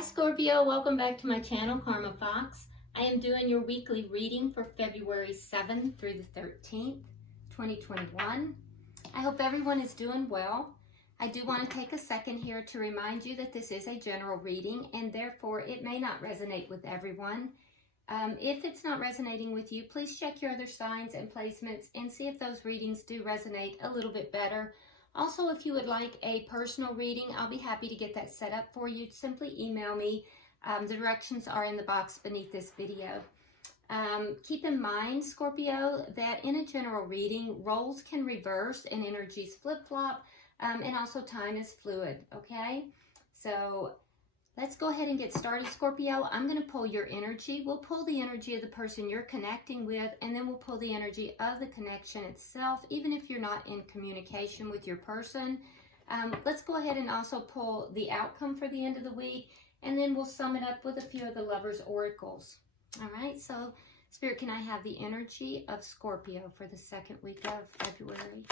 Hi Scorpio, welcome back to my channel, Karma Fox. I am doing your weekly reading for February 7th through the 13th, 2021. I hope everyone is doing well. I do want to take a second here to remind you that this is a general reading and therefore it may not resonate with everyone. If it's not resonating with you, please check your other signs and placements and see if those readings do resonate a little bit better. Also, if you would like a personal reading, I'll be happy to get that set up for you. Simply email me. The directions are in the box beneath this video. Keep in mind, Scorpio, that in a general reading, roles can reverse and energies flip-flop, and also time is fluid, okay? So let's go ahead and get started, Scorpio. I'm going to pull your energy. We'll pull the energy of the person you're connecting with, and then we'll pull the energy of the connection itself, even if you're not in communication with your person. Let's go ahead and also pull the outcome for the end of the week, and then we'll sum it up with a few of the Lovers' Oracles. All right, so Spirit, can I have the energy of Scorpio for the second week of February?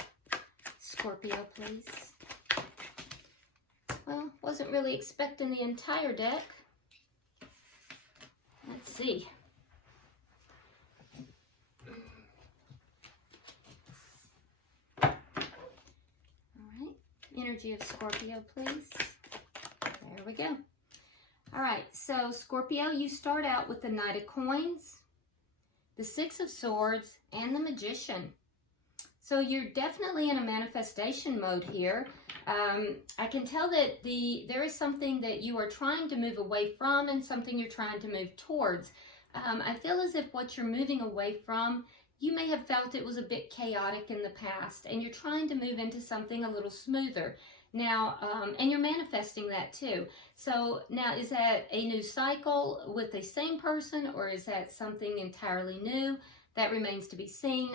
Scorpio, please. Well, wasn't really expecting the entire deck. Let's see. All right, energy of Scorpio, please. There we go. All right, so Scorpio, you start out with the Knight of Coins, the Six of Swords, and the Magician. So you're definitely in a manifestation mode here. I can tell that there is something that you are trying to move away from and something you're trying to move towards. I feel as if what you're moving away from, you may have felt it was a bit chaotic in the past, and you're trying to move into something a little smoother. Now, and you're manifesting that too. So now, is that a new cycle with the same person, or is that something entirely new? That remains to be seen.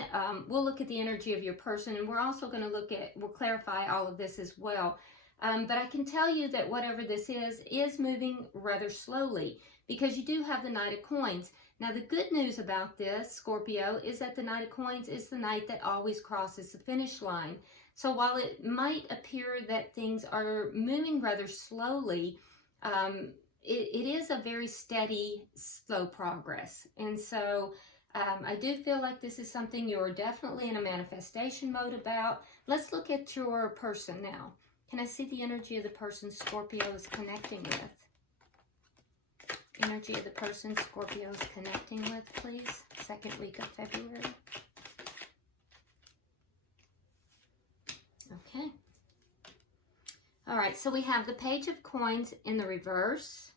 We'll look at the energy of your person, and we're also going to we'll clarify all of this as well. But I can tell you that whatever this is moving rather slowly, because you do have the Knight of Coins. Now, the good news about this, Scorpio, is that the Knight of Coins is the knight that always crosses the finish line. So while it might appear that things are moving rather slowly, it is a very steady, slow progress. And so I do feel like this is something you're definitely in a manifestation mode about. Let's look at your person now. Can I see the energy of the person Scorpio is connecting with? Energy of the person Scorpio is connecting with, please. Second week of February. Okay. All right, so we have the Page of Coins in the reverse.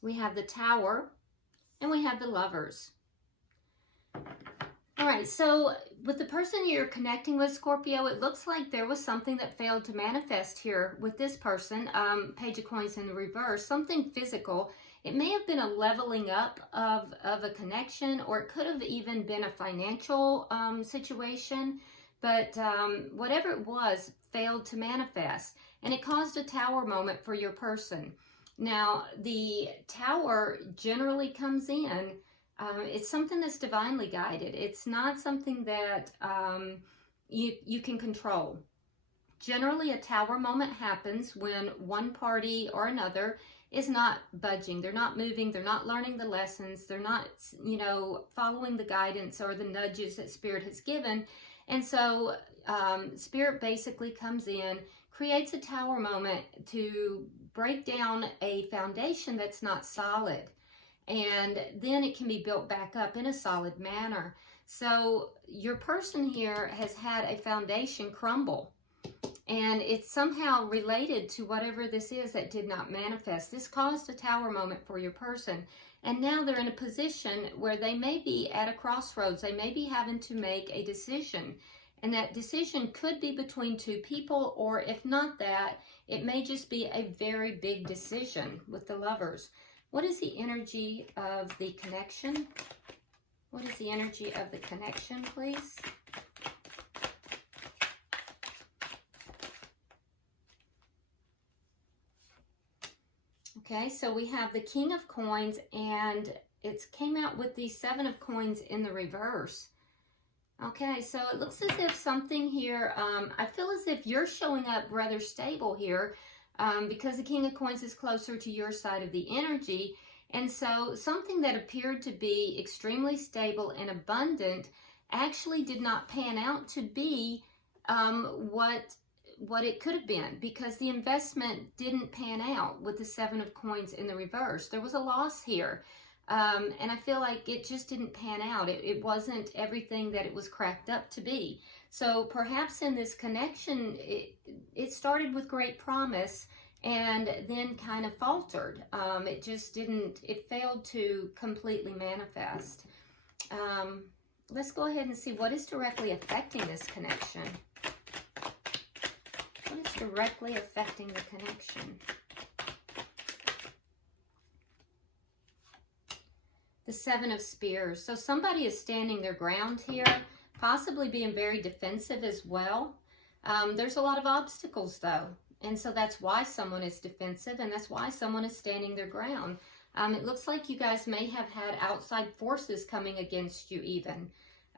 We have the Tower. And we have the Lovers. All right, so with the person you're connecting with, Scorpio, it looks like there was something that failed to manifest here with this person. Page of Coins in the reverse, something physical. It may have been a leveling up of a connection, or it could have even been a financial situation. But whatever it was failed to manifest, and it caused a Tower moment for your person. Now, the Tower generally comes in, it's something that's divinely guided. It's not something that you can control. Generally, a Tower moment happens when one party or another is not budging. They're not moving. They're not learning the lessons. They're not, following the guidance or the nudges that Spirit has given. And so Spirit basically comes in, creates a Tower moment to break down a foundation that's not solid, and then it can be built back up in a solid manner. So your person here has had a foundation crumble, and it's somehow related to whatever this is that did not manifest. This caused a Tower moment for your person, and now they're in a position where they may be at a crossroads. They may be having to make a decision. And that decision could be between two people, or if not that, it may just be a very big decision with the Lovers. What is the energy of the connection? What is the energy of the connection, please? Okay, so we have the King of Coins, and it came out with the Seven of Coins in the reverse. Okay, so it looks as if something here, I feel as if you're showing up rather stable here. because the King of Coins is closer to your side of the energy. And so something that appeared to be extremely stable and abundant actually did not pan out to be what it could have been, because the investment didn't pan out with the Seven of Coins in the reverse. There was a loss here. And I feel like it just didn't pan out. It wasn't everything that it was cracked up to be. So perhaps in this connection, it started with great promise and then kind of faltered. It just didn't, it failed to completely manifest. Let's go ahead and see what is directly affecting this connection. What is directly affecting the connection? The Seven of Spears. So somebody is standing their ground here, possibly being very defensive as well. There's a lot of obstacles though. And so that's why someone is defensive, and that's why someone is standing their ground. It looks like you guys may have had outside forces coming against you even.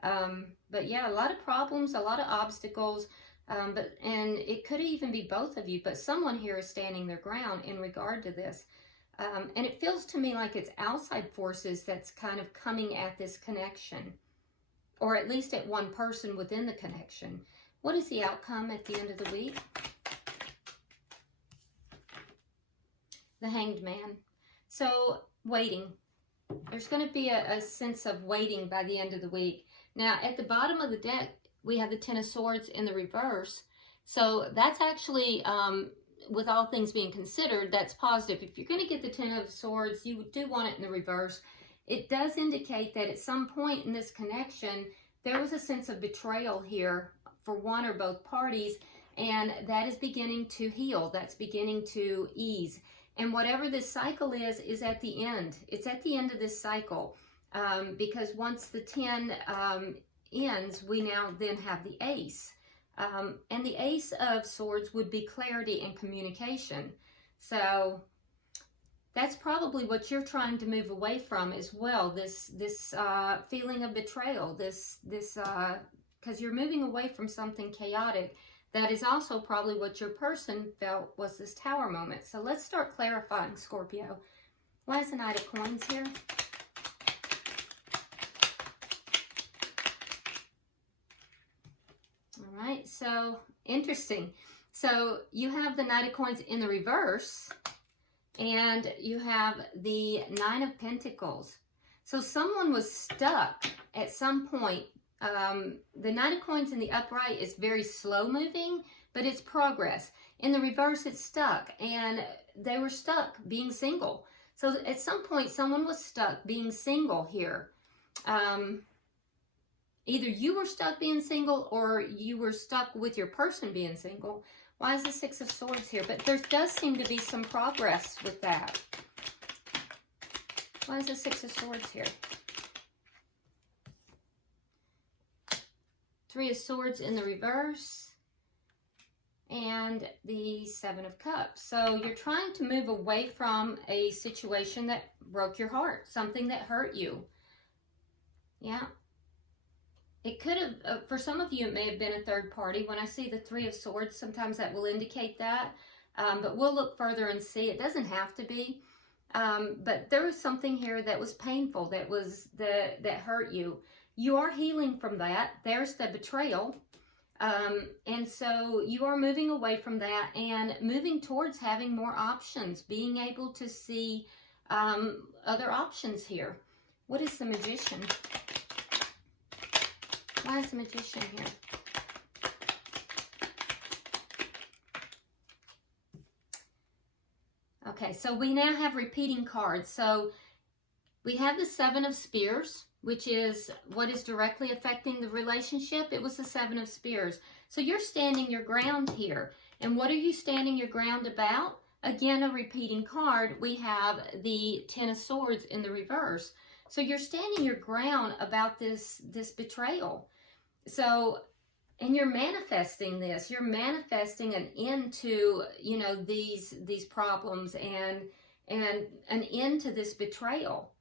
But yeah, a lot of problems, a lot of obstacles. And it could even be both of you, but someone here is standing their ground in regard to this. And it feels to me like it's outside forces that's kind of coming at this connection, or at least at one person within the connection. What is the outcome at the end of the week? The Hanged Man. So waiting. There's going to be a sense of waiting by the end of the week. Now, at the bottom of the deck, we have the Ten of Swords in the reverse. So that's actually, with all things being considered, that's positive. If you're going to get the Ten of Swords, you do want it in the reverse. It does indicate that at some point in this connection, there was a sense of betrayal here for one or both parties, and that is beginning to heal. That's beginning to ease. And whatever this cycle is at the end. It's at the end of this cycle, because once the 10 ends, we now then have the Ace. And the Ace of Swords would be clarity and communication. So that's probably what you're trying to move away from as well. This feeling of betrayal, because you're moving away from something chaotic. That is also probably what your person felt was this Tower moment. So let's start clarifying, Scorpio. Why is the Knight of Coins here? All right, so interesting. So you have the Knight of Coins in the reverse, and you have the Nine of Pentacles. So someone was stuck at some point. The Knight of Coins in the upright is very slow moving, but it's progress. In the reverse, it's stuck, and they were stuck being single. So at some point, someone was stuck being single here. Either you were stuck being single, or you were stuck with your person being single. Why is the Six of Swords here? But there does seem to be some progress with that. Why is the Six of Swords here? Three of Swords in the reverse, and the Seven of Cups. So you're trying to move away from a situation that broke your heart, something that hurt you. Yeah. It could have, for some of you, it may have been a third party. When I see the Three of Swords, sometimes that will indicate that. But we'll look further and see. It doesn't have to be. But there was something here that was painful, that hurt you. You are healing from that. There's the betrayal. And so you are moving away from that and moving towards having more options, being able to see other options here. What is the Magician? Why is the Magician here? Okay, so we now have repeating cards. So we have the Seven of Spears, which is what is directly affecting the relationship. It was the Seven of Spears. So you're standing your ground here. And what are you standing your ground about? Again, a repeating card. We have the Ten of Swords in the reverse. So you're standing your ground about this betrayal. So, and you're manifesting this. You're manifesting an end to, you know, these problems and an end to this betrayal.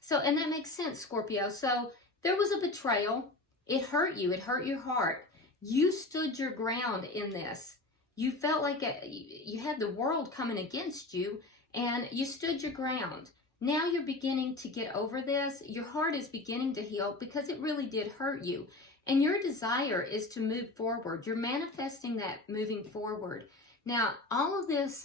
So, and that makes sense, Scorpio. So there was a betrayal. It hurt you. It hurt your heart. You stood your ground in this. You felt like you had the world coming against you, and you stood your ground. Now you're beginning to get over this. Your heart is beginning to heal because it really did hurt you. And your desire is to move forward. You're manifesting that moving forward. Now, all of this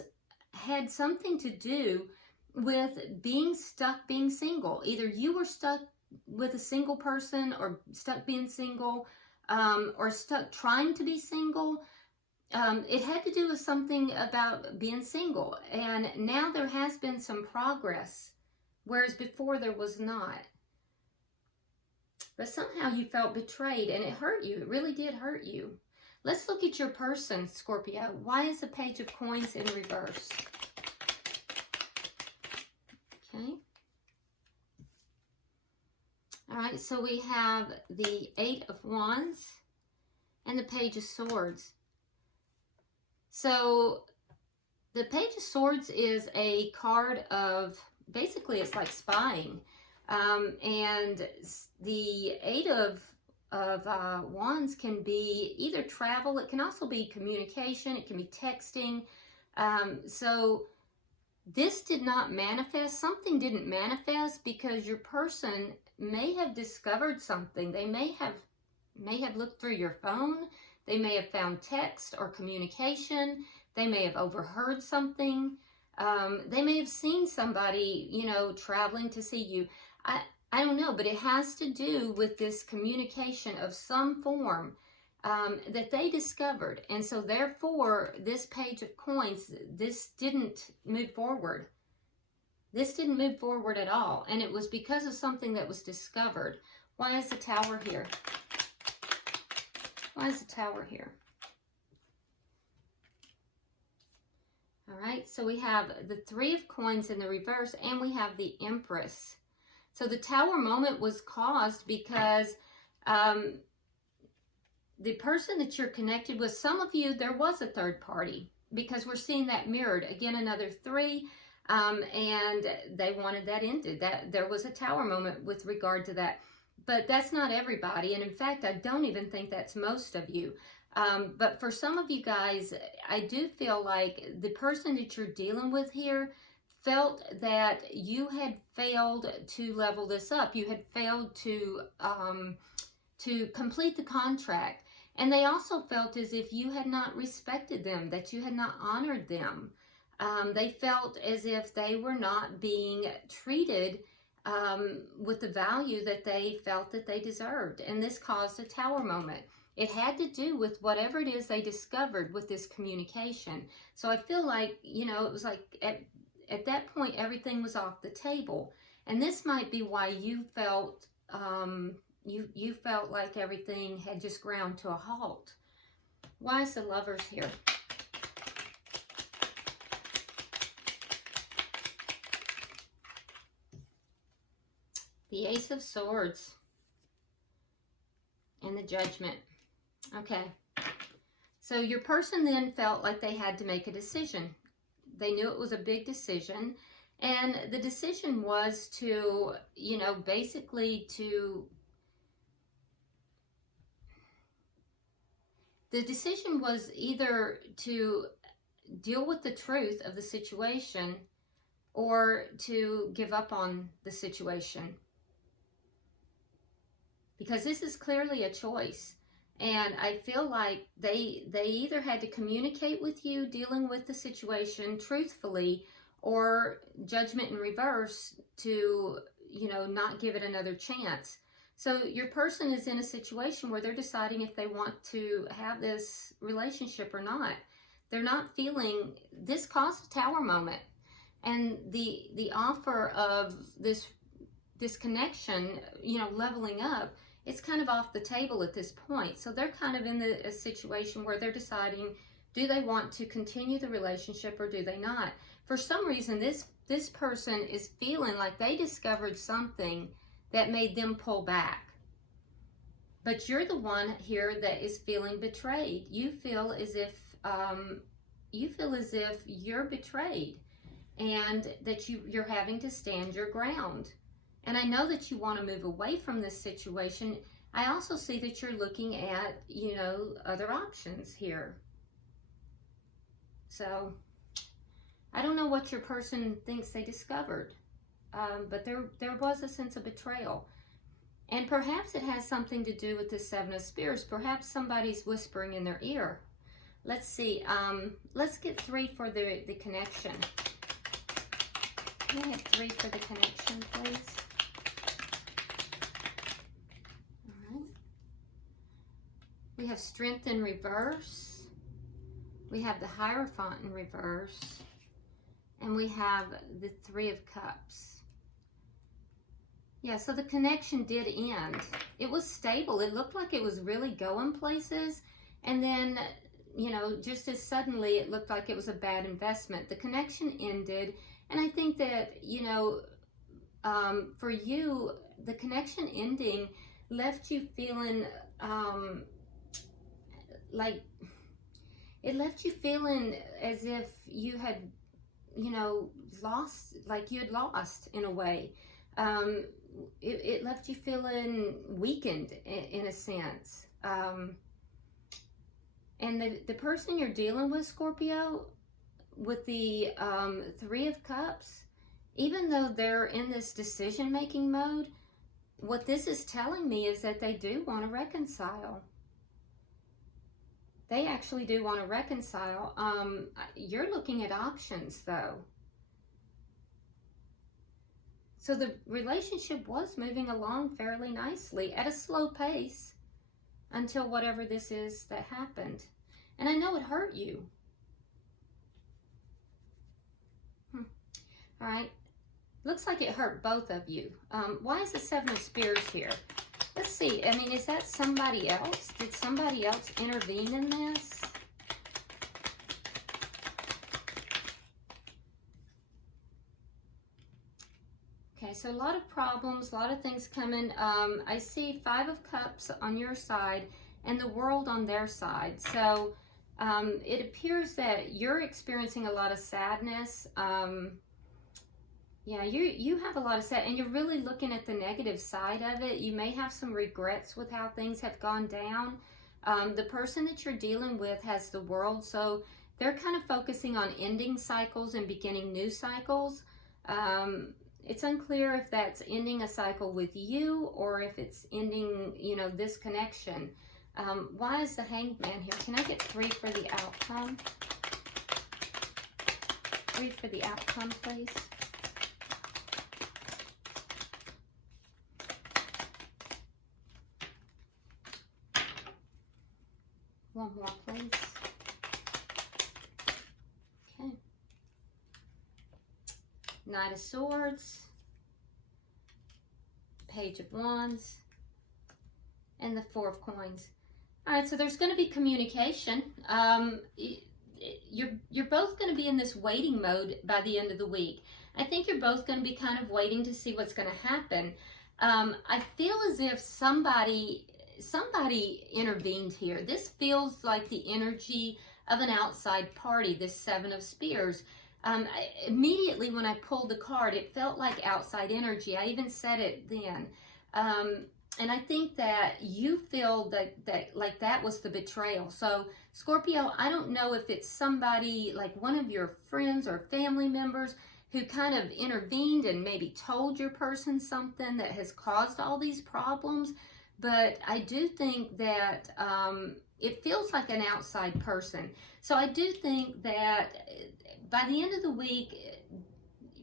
had something to do with being stuck being single. Either you were stuck with a single person, or stuck being single, or stuck trying to be single. It had to do with something about being single. And now there has been some progress, whereas before there was not. But somehow you felt betrayed, and it hurt you. It really did hurt you. Let's look at your person, Scorpio. Why is the Page of Coins in reverse? Okay. All right, so we have the 8 of Wands and the Page of Swords. So the Page of Swords is a card of, basically it's like spying. And the 8 of Wands can be either travel, it can also be communication, it can be texting. So this did not manifest. Something didn't manifest because your person may have discovered something. They may have looked through your phone. They may have found text or communication. They may have overheard something. They may have seen somebody, you know, traveling to see you. I don't know, but it has to do with this communication of some form that they discovered. And so therefore, this Page of Coins, this didn't move forward. This didn't move forward at all. And it was because of something that was discovered. Why is the Tower here? Why is the Tower here? All right, so we have the 3 of Coins in the reverse, and we have the Empress. So the Tower moment was caused because the person that you're connected with, some of you, there was a third party, because we're seeing that mirrored. Again, another 3, and they wanted that ended. That there was a Tower moment with regard to that. But that's not everybody, and in fact, I don't even think that's most of you. But for some of you guys, I do feel like the person that you're dealing with here felt that you had failed to level this up. You had failed to complete the contract. And they also felt as if you had not respected them, that you had not honored them. They felt as if they were not being treated with the value that they felt that they deserved. And this caused a Tower moment. It had to do with whatever it is they discovered with this communication. So I feel like, you know, it was like at that point, everything was off the table. And this might be why you felt, you felt like everything had just ground to a halt. Why is the Lovers here? The Ace of Swords and the Judgment. Okay. So your person then felt like they had to make a decision. They knew it was a big decision. And the decision was to, you know, basically the decision was either to deal with the truth of the situation or to give up on the situation. Because this is clearly a choice. And I feel like they either had to communicate with you dealing with the situation truthfully, or Judgment in reverse to, you know, not give it another chance. So your person is in a situation where they're deciding if they want to have this relationship or not. They're not feeling, this caused a Tower moment. And the offer of this connection, you know, leveling up, it's kind of off the table at this point. So they're kind of in a situation where they're deciding, do they want to continue the relationship or do they not? For some reason, this person is feeling like they discovered something that made them pull back. But you're the one here that is feeling betrayed. You feel as if you're betrayed, and that you're having to stand your ground. And I know that you want to move away from this situation. I also see that you're looking at, you know, other options here. So I don't know what your person thinks they discovered, but there was a sense of betrayal. And perhaps it has something to do with the Seven of Spears. Perhaps somebody's whispering in their ear. Let's see. Let's get 3 for the connection. Can I have 3 for the connection, please? All right. We have Strength in reverse. We have the Hierophant in reverse. And we have the 3 of Cups. Yeah, so the connection did end. It was stable. It looked like it was really going places. And then, you know, just as suddenly it looked like it was a bad investment. The connection ended. And I think that, you know, for you, the connection ending left you feeling like, it left you feeling as if you had, you know, lost, like you had lost in a way. It left you feeling weakened in a sense. And the person you're dealing with, Scorpio, with the 3 of Cups, even though they're in this decision-making mode, what this is telling me is that they do want to reconcile. They actually do want to reconcile. You're looking at options, though. So the relationship was moving along fairly nicely at a slow pace until whatever this is that happened. And I know it hurt you. All right. Looks like it hurt both of you. Why is the 7 of Spears here? Let's see. I mean, is that somebody else? Did somebody else intervene in this? Okay, so a lot of problems, a lot of things coming. I see 5 of Cups on your side and the World on their side. So it appears that you're experiencing a lot of sadness. Yeah, you have a lot of sadness, and you're really looking at the negative side of it. You may have some regrets with how things have gone down. The person that you're dealing with has the World, so they're kind of focusing on ending cycles and beginning new cycles. It's unclear if that's ending a cycle with you or if it's ending, you know, this connection. Why is the Hanged Man here? Can I get 3 for the outcome? 3 for the outcome, please. One more, please. Okay. Knight of Swords, Page of Wands, and the 4 of Coins. All right, so there's going to be communication. You're both going to be in this waiting mode by the end of the week. I think you're both going to be kind of waiting to see what's going to happen. I feel as if somebody intervened here. This feels like the energy of an outside party, this 7 of Spears. Immediately when I pulled the card, it felt like outside energy. I even said it then. And I think that you feel that was the betrayal. So Scorpio, I don't know if it's somebody like one of your friends or family members who kind of intervened and maybe told your person something that has caused all these problems. But I do think that it feels like an outside person. So I do think that by the end of the week,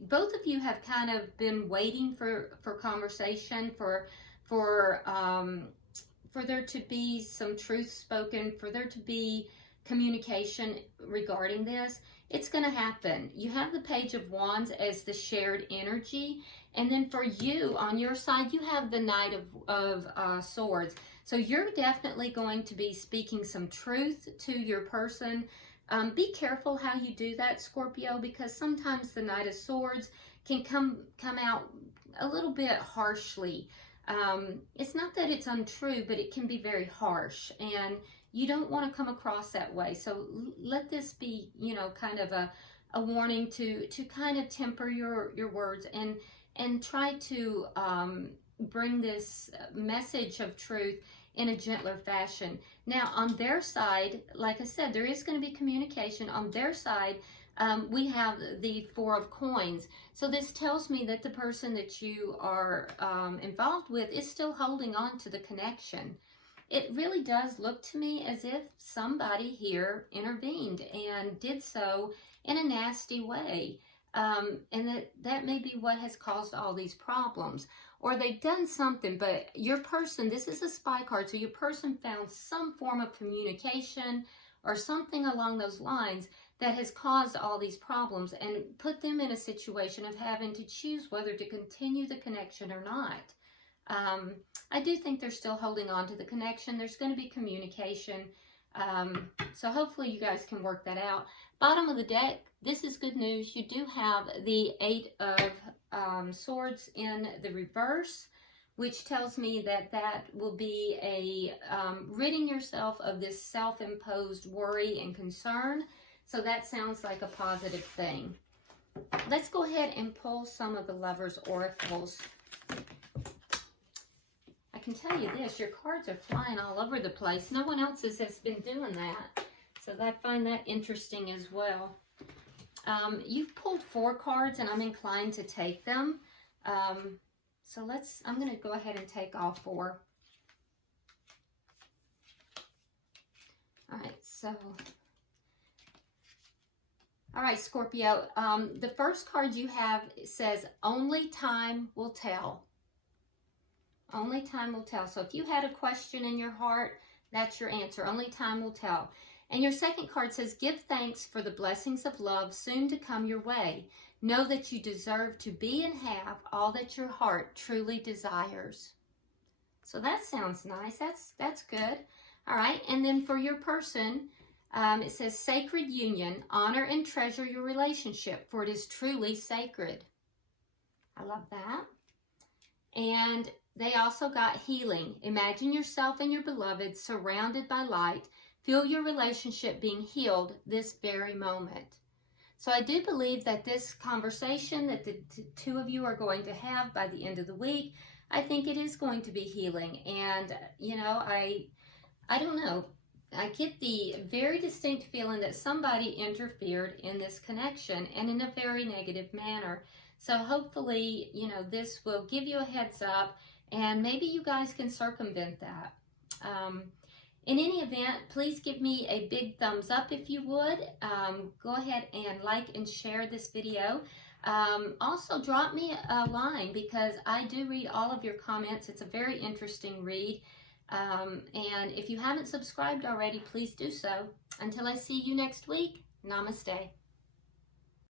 both of you have kind of been waiting for conversation, for there to be some truth spoken, for there to be communication regarding this. It's going to happen. You have the Page of Wands as the shared energy. And then for you, on your side, you have the Knight of Swords. So you're definitely going to be speaking some truth to your person. Be careful how you do that, Scorpio, because sometimes the Knight of Swords can come out a little bit harshly. It's not that it's untrue, but it can be very harsh. And you don't want to come across that way. So let this be, you know, kind of a warning to kind of temper your words and try to bring this message of truth in a gentler fashion. Now, on their side, like I said, there is going to be communication. On their side, we have the Four of Coins. So this tells me that the person that you are involved with is still holding on to the connection. It really does look to me as if somebody here intervened and did so in a nasty way. And that may be what has caused all these problems. Or they've done something, but your person, this is a spy card, so your person found some form of communication or something along those lines that has caused all these problems and put them in a situation of having to choose whether to continue the connection or not. I do think they're still holding on to the connection. There's going to be communication. So hopefully you guys can work that out. Bottom of the deck, this is good news. You do have the Eight of Swords in the reverse, which tells me that that will be a ridding yourself of this self-imposed worry and concern. So that sounds like a positive thing. Let's go ahead and pull some of the Lovers' oracles. I can tell you this, your cards are flying all over the place. No one else has been doing that. So I find that interesting as well. You've pulled 4 cards and I'm inclined to take them. So I'm going to go ahead and take all 4. All right, so... All right, Scorpio, the first card you have says, only time will tell. Only time will tell. So if you had a question in your heart, that's your answer. Only time will tell. And your second card says, give thanks for the blessings of love soon to come your way. Know that you deserve to be and have all that your heart truly desires. So that sounds nice. That's good. All right. And then for your person, it says, sacred union, honor and treasure your relationship, for it is truly sacred. I love that. And they also got healing. Imagine yourself and your beloved surrounded by light. Feel your relationship being healed this very moment. So I do believe that this conversation that the two of you are going to have by the end of the week, I think it is going to be healing. And, you know, I don't know. I get the very distinct feeling that somebody interfered in this connection and in a very negative manner. So hopefully, you know, this will give you a heads up and maybe you guys can circumvent that. In any event, please give me a big thumbs up if you would. Go ahead and like and share this video. Also, drop me a line because I do read all of your comments. It's a very interesting read. And if you haven't subscribed already, please do so. Until I see you next week, namaste.